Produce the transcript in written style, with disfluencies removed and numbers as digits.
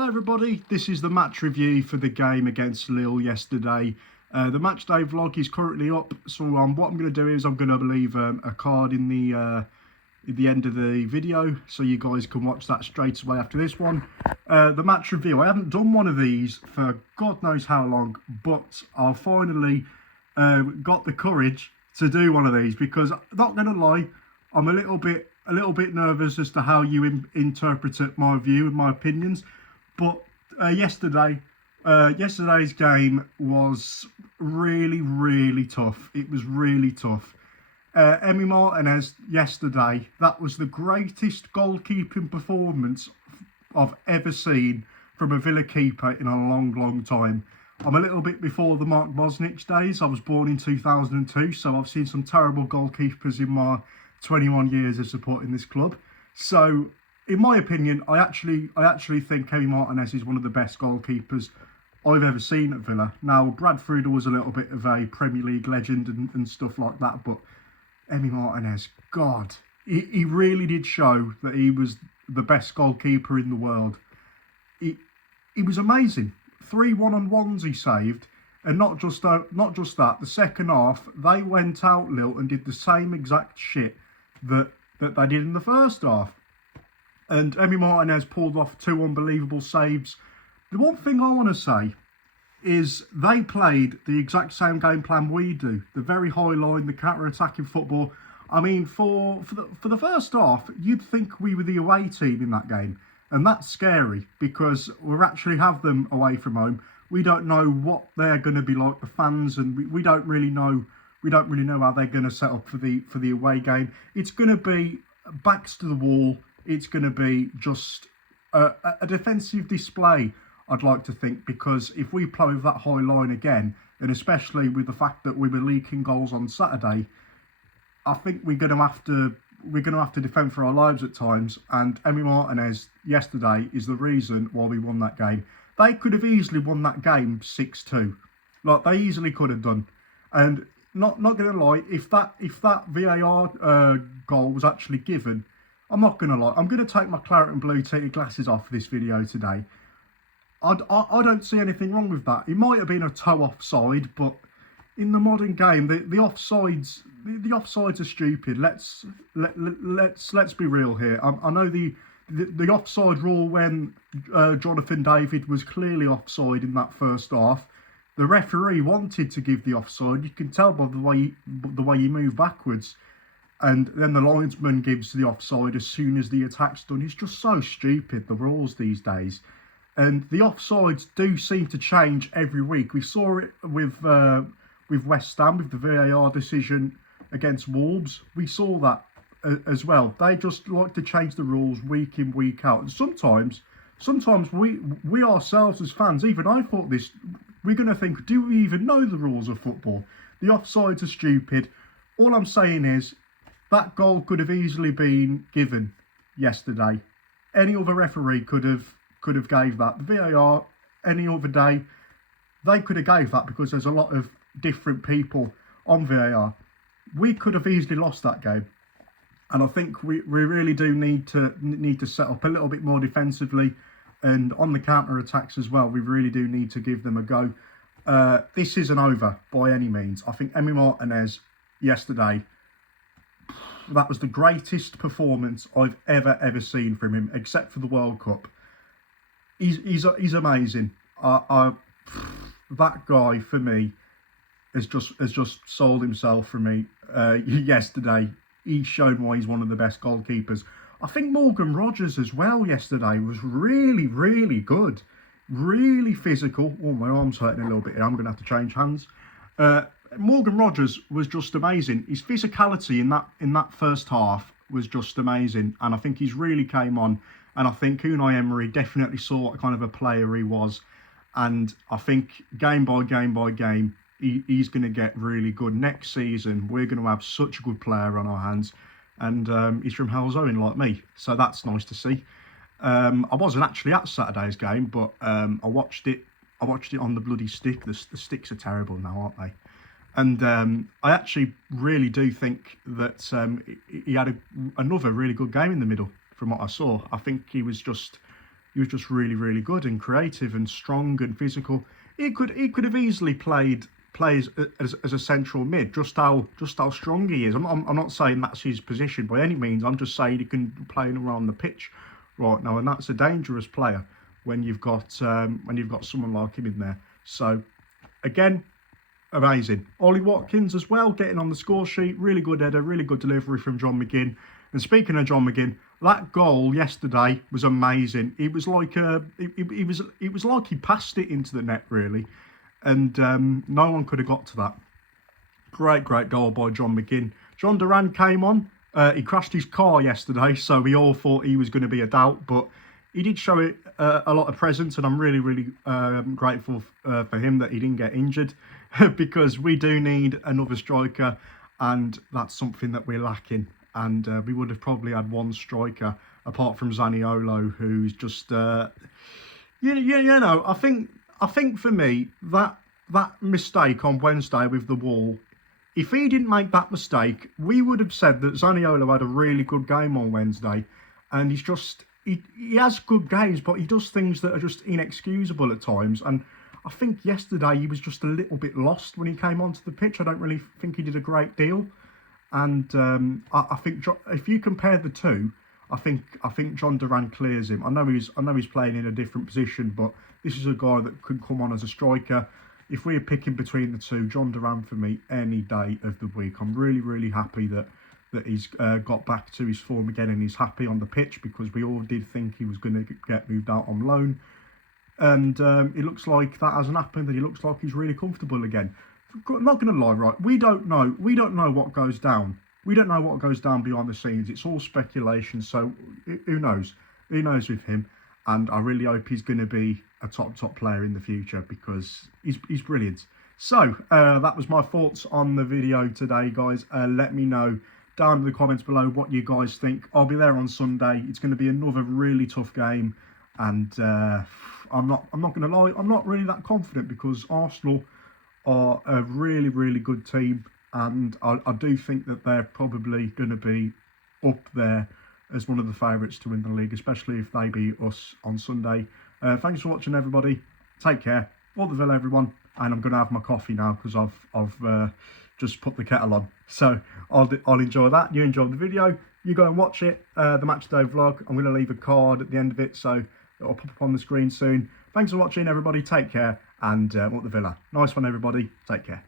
Hello everybody, this is the match review for the game against Lille yesterday. The match day vlog is currently up, so what I'm going to do is I'm going to leave a card in the end of the video, so you guys can watch that straight away after this one. The match review, I haven't done one of these for God knows how long, but I finally got the courage to do one of these because, not going to lie, I'm a little bit nervous as to how you interpreted my view and my opinions. But yesterday's game was really tough. It was really tough. Emi Martinez yesterday, that was the greatest goalkeeping performance I've ever seen from a Villa keeper in a long time. I'm a little bit before the Mark Bosnich days. I was born in 2002, so I've seen some terrible goalkeepers in my 21 years of supporting this club. So, in my opinion, I actually think Emi Martinez is one of the best goalkeepers I've ever seen at Villa. Now, Bradford was a little bit of a Premier League legend and stuff like that, but Emi Martinez, God, he really did show that he was the best goalkeeper in the world. He was amazing. 3 one-on-ones he saved, and not just that. The second half, they went out Lille and did the same exact shit that they did in the first half. And Emi Martinez pulled off 2 unbelievable saves. The one thing I want to say is they played the exact same game plan we do. The very high line, the counter-attacking football. I mean, for the first half, you'd think we were the away team in that game. And that's scary because we actually have them away from home. We don't know what they're going to be like, the fans, and we don't really know. We don't really know how they're going to set up for the away game. It's going to be backs to the wall. It's going to be just a defensive display, I'd like to think, because if we play with that high line again, and especially with the fact that we were leaking goals on Saturday, I think we're going to have to defend for our lives at times. And Emi Martinez yesterday is the reason why we won that game. They could have easily won that game 6-2, like they easily could have done. And not going to lie, if that VAR goal was actually given, I'm not going to lie, I'm going to take my claret and blue tinted glasses off for this video today. I don't see anything wrong with that. It might have been a toe offside, but in the modern game, the offsides are stupid. Let's be real here. I know the offside rule when Jonathan David was clearly offside in that first half. The referee wanted to give the offside. You can tell by the way he moved backwards. And then the linesman gives the offside as soon as the attack's done. It's just so stupid, the rules these days. And the offsides do seem to change every week. We saw it with West Ham, with the VAR decision against Wolves. We saw that as well. They just like to change the rules week in, week out. And sometimes we ourselves as fans, even I thought this, we're going to think, do we even know the rules of football? The offsides are stupid. All I'm saying is, that goal could have easily been given yesterday. Any other referee could have gave that. The VAR, any other day, they could have gave that because there's a lot of different people on VAR. We could have easily lost that game. And I think we really do need to set up a little bit more defensively, and on the counter-attacks as well. We really do need to give them a go. This isn't over by any means. I think Emi Martinez yesterday, that was the greatest performance I've ever seen from him, except for the World Cup. He's amazing. That guy for me has just sold himself for me. Yesterday, he's shown why he's one of the best goalkeepers. I think Morgan Rogers as well yesterday was really good, really physical. Oh, my arm's hurting a little bit here. I'm going to have to change hands. Morgan Rogers was just amazing. His physicality in that first half was just amazing, and I think he's really came on. And I think Unai Emery definitely saw what kind of a player he was, and I think game by game, he's going to get really good. Next season, we're going to have such a good player on our hands, and he's from Halesowen like me, so that's nice to see. I wasn't actually at Saturday's game, but I watched it on the bloody stick. The sticks are terrible now, aren't they? And I actually really do think that he had another really good game in the middle from what I saw. I think he was he was just really, really good and creative and strong and physical. He could have easily plays as a central mid, just how strong he is. I'm not saying that's his position by any means. I'm just saying he can play around the pitch right now, and that's a dangerous player when you've got someone like him in there. So again, amazing. Ollie Watkins as well, getting on the score sheet. Really good header, really good delivery from John McGinn. And speaking of John McGinn, that goal yesterday was amazing. It was like it was like he passed it into the net, really, and no one could have got to that. Great goal by John McGinn. John Duran came on. He crashed his car yesterday, so we all thought he was going to be a doubt, but he did show it a lot of presence, and I'm really grateful for him that he didn't get injured because we do need another striker, and that's something that we're lacking. And we would have probably had one striker apart from Zaniolo, who's just you know, I think for me that mistake on Wednesday with the wall, if he didn't make that mistake, we would have said that Zaniolo had a really good game on Wednesday, and he's just he has good games, but he does things that are just inexcusable at times. And I think yesterday he was just a little bit lost when he came onto the pitch. I don't really think he did a great deal. And I think if you compare the two, I think John Duran clears him. I know he's playing in a different position, but this is a guy that could come on as a striker. If we're picking between the two, John Duran for me any day of the week. I'm really happy that he's got back to his form again, and he's happy on the pitch, because we all did think he was going to get moved out on loan, and it looks like that hasn't happened, and he looks like he's really comfortable again. I'm not going to lie, right? We don't know what goes down. We don't know what goes down behind the scenes. It's all speculation. So who knows? Who knows with him? And I really hope he's going to be a top player in the future, because he's brilliant. So that was my thoughts on the video today, guys. Let me know down in the comments below what you guys think. I'll be there on Sunday. It's going to be another really tough game, and I'm not going to lie. I'm not really that confident, because Arsenal are a really good team, and I do think that they're probably going to be up there as one of the favourites to win the league, especially if they beat us on Sunday. Thanks for watching, everybody. Take care. All the Villa, everyone. And I'm going to have my coffee now, because I've just put the kettle on. So I'll enjoy that. You enjoy the video. You go and watch it. The match day vlog. I'm going to leave a card at the end of it, so it'll pop up on the screen soon. Thanks for watching, everybody. Take care. And what the Villa. Nice one, everybody. Take care.